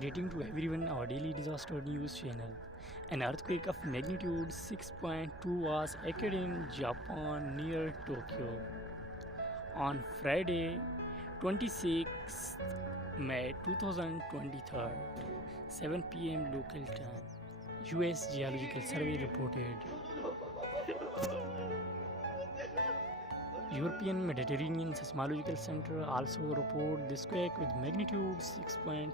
Greeting to everyone, our daily disaster news channel. An earthquake of magnitude 6.2 was occurred in Japan near Tokyo on Friday, 26th May 2023, 7 p.m. local time. US Geological Survey reported. European Mediterranean Seismological Center also report this quake with magnitude 6.4.